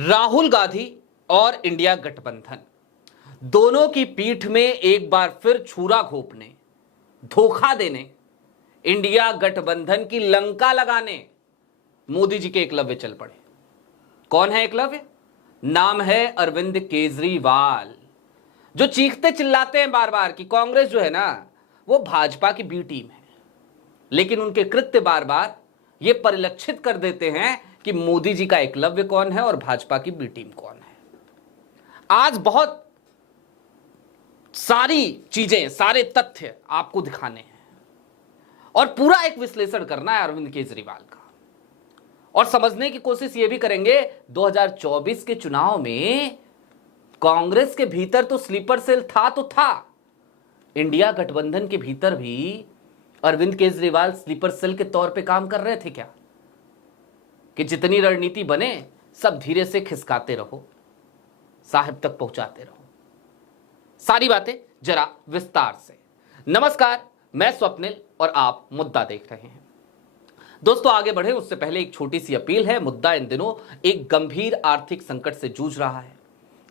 राहुल गांधी और इंडिया गठबंधन दोनों की पीठ में एक बार फिर छुरा घोंपने, धोखा देने, इंडिया गठबंधन की लंका लगाने मोदी जी के एकलव्य चल पड़े। कौन है एकलव्य? नाम है अरविंद केजरीवाल, जो चीखते चिल्लाते हैं बार बार कि कांग्रेस जो है ना वो भाजपा की बी टीम है, लेकिन उनके कृत्य बार बार ये परिलक्षित कर देते हैं कि मोदी जी का एकलव्य कौन है और भाजपा की बी टीम कौन है। आज बहुत सारी चीजें, सारे तथ्य आपको दिखाने हैं और पूरा एक विश्लेषण करना है अरविंद केजरीवाल का, और समझने की कोशिश ये भी करेंगे 2024 के चुनाव में कांग्रेस के भीतर तो स्लीपर सेल था तो था, इंडिया गठबंधन के भीतर भी अरविंद केजरीवाल स्लीपर सेल के तौर पे काम कर रहे थे क्या? कि जितनी रणनीति बने सब धीरे से खिसकाते रहो, साहिब तक पहुंचाते रहो। सारी बातें जरा विस्तार से। नमस्कार, मैं स्वप्निल और आप मुद्दा देख रहे हैं। दोस्तों, आगे बढ़े उससे पहले एक छोटी सी अपील है। मुद्दा इन दिनों एक गंभीर आर्थिक संकट से जूझ रहा है।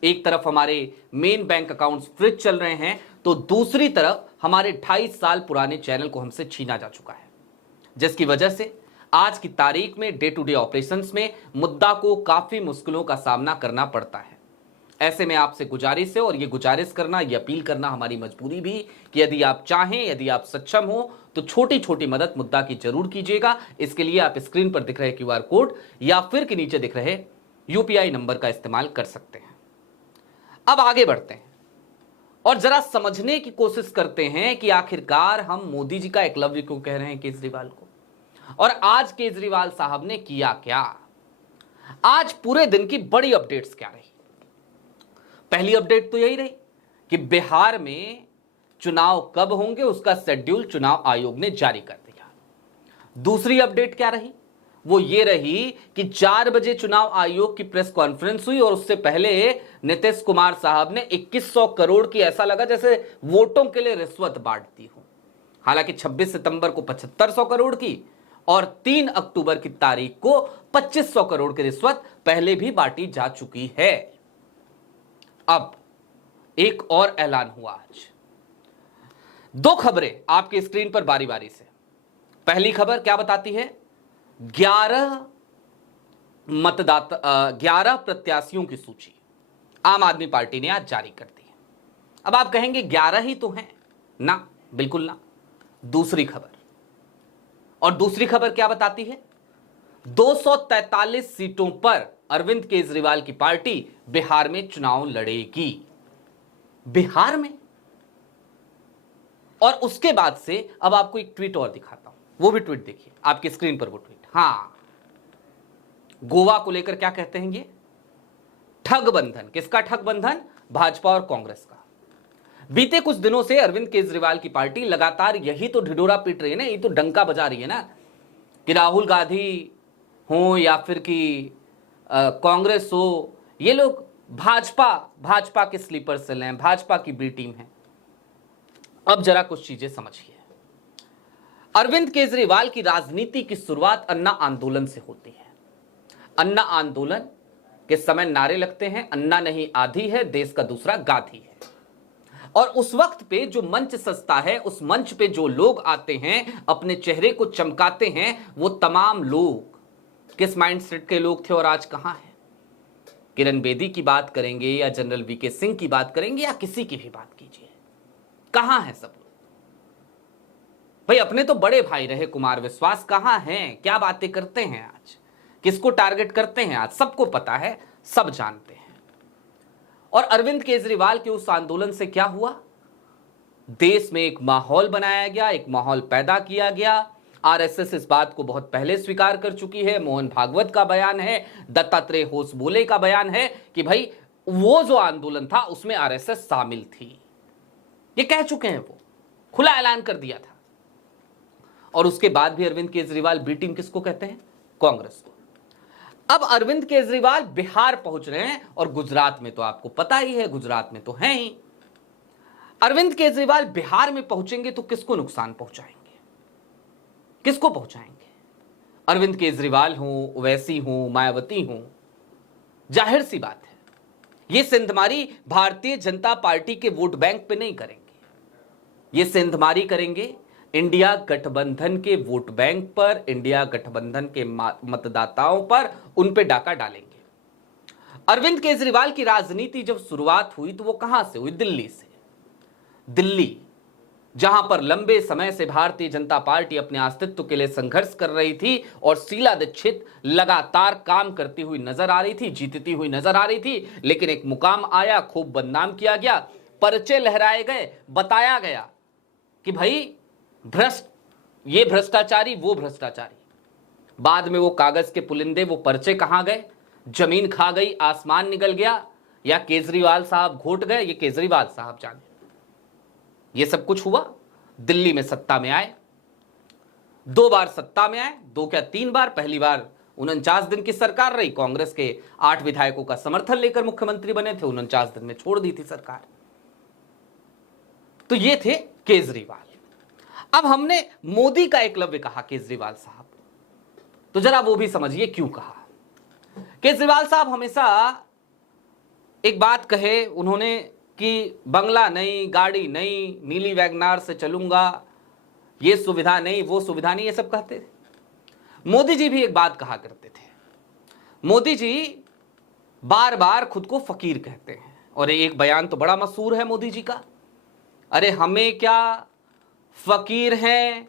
एक तरफ हमारे मेन बैंक अकाउंट्स फ्रीज चल रहे हैं, तो दूसरी तरफ हमारे 28 साल पुराने चैनल को हमसे छीना जा चुका है, जिसकी वजह से आज की तारीख में डे टू डे ऑपरेशंस में मुद्दा को काफी मुश्किलों का सामना करना पड़ता है। ऐसे में आपसे गुजारिश है, और ये गुजारिश करना, ये अपील करना हमारी मजबूरी भी, कि यदि आप चाहें, यदि आप सक्षम हो तो छोटी छोटी मदद मुद्दा की जरूर कीजिएगा। इसके लिए आप स्क्रीन पर दिख रहे क्यूआर कोड या फिर के नीचे दिख रहे यूपीआई नंबर का इस्तेमाल कर सकते हैं। अब आगे बढ़ते हैं और जरा समझने की कोशिश करते हैं कि आखिरकार हम मोदी जी का एकलव्य क्यों कह रहे हैं केजरीवाल को, और आज केजरीवाल साहब ने किया क्या। आज पूरे दिन की बड़ी अपडेट्स क्या रही? पहली अपडेट तो यही रही कि बिहार में चुनाव कब होंगे उसका शेड्यूल चुनाव आयोग ने जारी कर दिया। दूसरी अपडेट क्या रही? वो ये रही कि 4 बजे चुनाव आयोग की प्रेस कॉन्फ्रेंस हुई और उससे पहले नीतीश कुमार साहब ने 2100 करोड़ की, ऐसा लगा जैसे वोटों के लिए रिश्वत बांट दी हो। हालांकि 26 सितंबर को 7500 करोड़ की और 3 अक्टूबर की तारीख को 2500 करोड़ की रिश्वत पहले भी बांटी जा चुकी है। अब एक और ऐलान हुआ आज। 2 खबरें आपकी स्क्रीन पर बारी बारी से। पहली खबर क्या बताती है? 11 प्रत्याशियों की सूची आम आदमी पार्टी ने आज जारी कर दी है। अब आप कहेंगे 11 ही तो हैं ना? बिल्कुल ना। दूसरी खबर, और दूसरी खबर क्या बताती है? 243 सीटों पर अरविंद केजरीवाल की पार्टी बिहार में चुनाव लड़ेगी। बिहार में। और उसके बाद से अब आपको एक ट्वीट और दिखाता हूं, वो भी ट्वीट देखिए आपकी स्क्रीन पर। वो ट्वीट, हां, गोवा को लेकर क्या कहते हैं ये? ठग बंधन। किसका ठग बंधन? भाजपा और कांग्रेस का। बीते कुछ दिनों से अरविंद केजरीवाल की पार्टी लगातार यही तो ढिढोरा पीट रही है ना, ये तो डंका बजा रही है ना, कि राहुल गांधी हो या फिर कि कांग्रेस हो, ये लोग भाजपा के स्लीपर सेल हैं, भाजपा की बी टीम है। अब जरा कुछ चीजें समझिए। अरविंद केजरीवाल की राजनीति की शुरुआत अन्ना आंदोलन से होती है। अन्ना आंदोलन के समय नारे लगते हैं, अन्ना नहीं आधी है, देश का दूसरा गाधी है। और उस वक्त पे जो मंच सजता है, उस मंच पे जो लोग आते हैं, अपने चेहरे को चमकाते हैं, वो तमाम लोग किस माइंडसेट के लोग थे और आज कहां हैं? किरण बेदी की बात करेंगे या जनरल वीके सिंह की बात करेंगे या किसी की भी बात कीजिए, कहां है सब लोग? भाई, अपने तो बड़े भाई रहे कुमार विश्वास, कहां हैं? क्या बातें करते हैं आज? किसको टारगेट करते हैं आज? सबको पता है, सब जानते हैं। और अरविंद केजरीवाल के उस आंदोलन से क्या हुआ? देश में एक माहौल बनाया गया, एक माहौल पैदा किया गया। आरएसएस इस बात को बहुत पहले स्वीकार कर चुकी है। मोहन भागवत का बयान है, दत्तात्रेय होसबोले का बयान है कि भाई वो जो आंदोलन था उसमें आरएसएस शामिल थी। ये कह चुके हैं, वो खुला ऐलान कर दिया था। और उसके बाद भी अरविंद केजरीवाल बी टीम किसको कहते हैं? कांग्रेस को। अब अरविंद केजरीवाल बिहार पहुंच रहे हैं, और गुजरात में तो आपको पता ही है, गुजरात में तो हैं ही। अरविंद केजरीवाल बिहार में पहुंचेंगे तो किसको नुकसान पहुंचाएंगे? किसको पहुंचाएंगे? अरविंद केजरीवाल हो, ओवैसी हो, मायावती हो, जाहिर सी बात है, ये सेंधमारी भारतीय जनता पार्टी के वोट बैंक पे नहीं करेंगे, ये सेंधमारी करेंगे इंडिया गठबंधन के वोट बैंक पर, इंडिया गठबंधन के मतदाताओं पर, उन पे डाका डालेंगे। अरविंद केजरीवाल की राजनीति जब शुरुआत हुई तो वो कहां से हुई? दिल्ली से। दिल्ली, जहां पर लंबे समय से भारतीय जनता पार्टी अपने अस्तित्व के लिए संघर्ष कर रही थी और शीला दीक्षित लगातार काम करती हुई नजर आ रही थी, जीतती हुई नजर आ रही थी, लेकिन एक मुकाम आया, खूब बदनाम किया गया, पर्चे लहराए गए, बताया गया कि भाई भ्रष्ट, ये भ्रष्टाचारी, वो भ्रष्टाचारी। बाद में वो कागज के पुलिंदे, वो पर्चे कहां गए? जमीन खा गई, आसमान निकल गया, या केजरीवाल साहब घोट गए? ये केजरीवाल साहब जाने। ये सब कुछ हुआ, दिल्ली में सत्ता में आए, 2 बार सत्ता में आए, 2 क्या 3 बार। पहली बार 49 दिन की सरकार रही, कांग्रेस के 8 विधायकों का समर्थन लेकर मुख्यमंत्री बने थे, 49 दिन में छोड़ दी थी सरकार। तो ये थे केजरीवाल। अब हमने मोदी का एकलव्य कहा केजरीवाल साहब, तो जरा वो भी समझिए क्यों कहा। केजरीवाल साहब हमेशा एक बात कहे उन्होंने कि बंगला नहीं, गाड़ी नहीं, नीली वैगनार से चलूंगा, ये सुविधा नहीं, वो सुविधा नहीं, ये सब कहते थे। मोदी जी भी एक बात कहा करते थे, मोदी जी बार बार खुद को फकीर कहते हैं, और एक बयान तो बड़ा मशहूर है मोदी जी का, अरे हमें क्या फकीर हैं,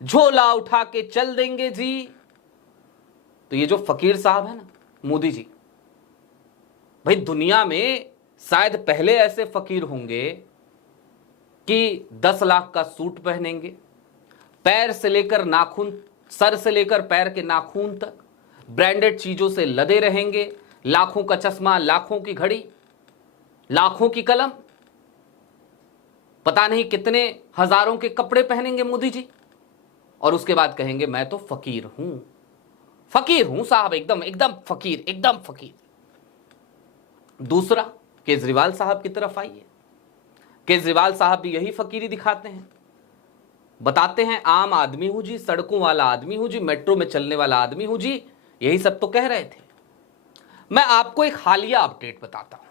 झोला उठा के चल देंगे जी। तो ये जो फकीर साहब है ना मोदी जी, भाई दुनिया में शायद पहले ऐसे फकीर होंगे कि 10 लाख का सूट पहनेंगे, पैर से लेकर नाखून, सर से लेकर पैर के नाखून तक ब्रांडेड चीजों से लदे रहेंगे, लाखों का चश्मा, लाखों की घड़ी, लाखों की कलम, पता नहीं कितने हजारों के कपड़े पहनेंगे मोदी जी, और उसके बाद कहेंगे मैं तो फकीर हूं, फकीर हूं साहब, एकदम एकदम फकीर, एकदम फकीर। दूसरा, केजरीवाल साहब की तरफ आइए, केजरीवाल साहब भी यही फकीरी दिखाते हैं, बताते हैं आम आदमी हूं जी, सड़कों वाला आदमी हूं जी, मेट्रो में चलने वाला आदमी हूं जी, यही सब तो कह रहे थे। मैं आपको एक हालिया अपडेट बताता हूं।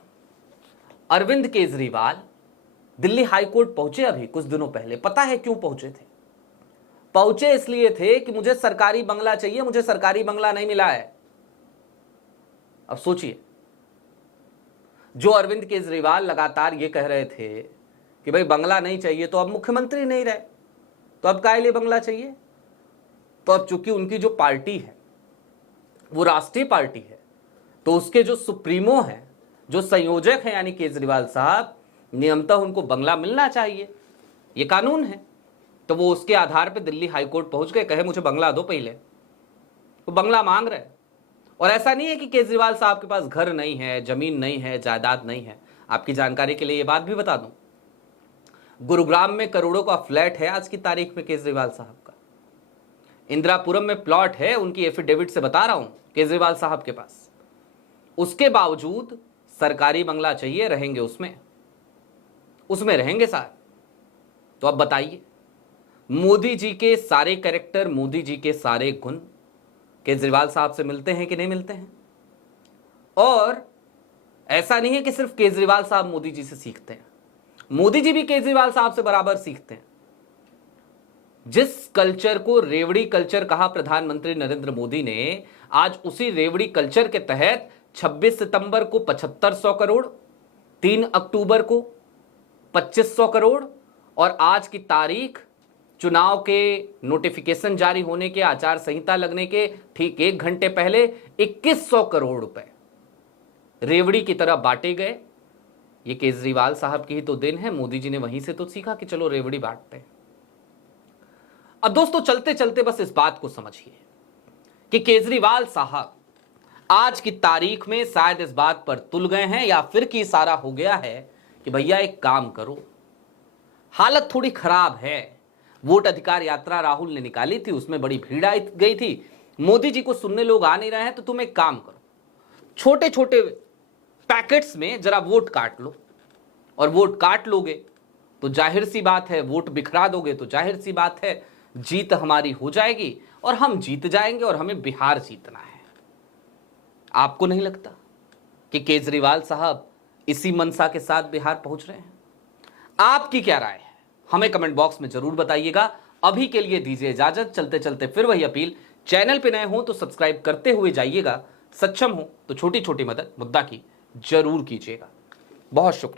अरविंद केजरीवाल दिल्ली हाईकोर्ट पहुंचे अभी कुछ दिनों पहले। पता है क्यों पहुंचे थे? पहुंचे इसलिए थे कि मुझे सरकारी बंगला चाहिए, मुझे सरकारी बंगला नहीं मिला है। अब सोचिए, जो अरविंद केजरीवाल लगातार ये कह रहे थे कि भाई बंगला नहीं चाहिए, तो अब मुख्यमंत्री नहीं रहे, तो अब काहे लिए बंगला चाहिए? तो अब चूंकि उनकी जो पार्टी है वो राष्ट्रीय पार्टी है, तो उसके जो सुप्रीमो हैं, जो संयोजक हैं, यानी केजरीवाल साहब, नियमतः उनको बंगला मिलना चाहिए, ये कानून है। तो वो उसके आधार पे दिल्ली हाईकोर्ट पहुंच गए, कहे मुझे बंगला दो पहले, वो बंगला मांग रहे। और ऐसा नहीं है कि केजरीवाल साहब के पास घर नहीं है, जमीन नहीं है, जायदाद नहीं है। आपकी जानकारी के लिए ये बात भी बता दूं, गुरुग्राम में करोड़ों का फ्लैट है आज की तारीख में केजरीवाल साहब का, इंदिरापुरम में प्लॉट है, उनकी एफिडेविट से बता रहा हूं, केजरीवाल साहब के पास। उसके बावजूद सरकारी बंगला चाहिए, रहेंगे उसमें रहेंगे साहब। तो अब बताइए, मोदी जी के सारे कैरेक्टर, मोदी जी के सारे गुण केजरीवाल साहब से मिलते हैं कि नहीं मिलते हैं? और ऐसा नहीं है कि सिर्फ केजरीवाल साहब मोदी जी से सीखते हैं, मोदी जी भी केजरीवाल साहब से बराबर सीखते हैं। जिस कल्चर को रेवड़ी कल्चर कहा प्रधानमंत्री नरेंद्र मोदी ने, आज उसी रेवड़ी कल्चर के तहत 26 सितंबर को 7500 करोड़, 3 अक्टूबर को 2500 करोड़, और आज की तारीख चुनाव के नोटिफिकेशन जारी होने के, आचार संहिता लगने के ठीक 1 घंटे पहले 2100 करोड़ रुपए रेवड़ी की तरह बांटे गए। ये केजरीवाल साहब की ही तो देन है, मोदी जी ने वहीं से तो सीखा कि चलो रेवड़ी बांटते हैं। अब दोस्तों चलते चलते बस इस बात को समझिए कि केजरीवाल साहब आज की तारीख में शायद इस बात पर तुल गए हैं, या फिर कि इशारा हो गया है कि भैया एक काम करो, हालत थोड़ी खराब है। वोट अधिकार यात्रा राहुल ने निकाली थी, उसमें बड़ी भीड़ आई गई थी, मोदी जी को सुनने लोग आ नहीं रहे हैं, तो तुम एक काम करो, छोटे छोटे पैकेट्स में जरा वोट काट लो, और वोट काट लोगे तो जाहिर सी बात है, वोट बिखरा दोगे तो जाहिर सी बात है जीत हमारी हो जाएगी, और हम जीत जाएंगे, और हमें बिहार जीतना है। आपको नहीं लगता? कि केजरीवाल साहब इसी मनसा के साथ बिहार पहुंच रहे हैं? आपकी क्या राय है हमें कमेंट बॉक्स में जरूर बताइएगा। अभी के लिए दीजिए इजाजत। चलते चलते फिर वही अपील, चैनल पे नए हो तो सब्सक्राइब करते हुए जाइएगा, सक्षम हो तो छोटी छोटी मदद मुद्दा की जरूर कीजिएगा। बहुत शुक्रिया।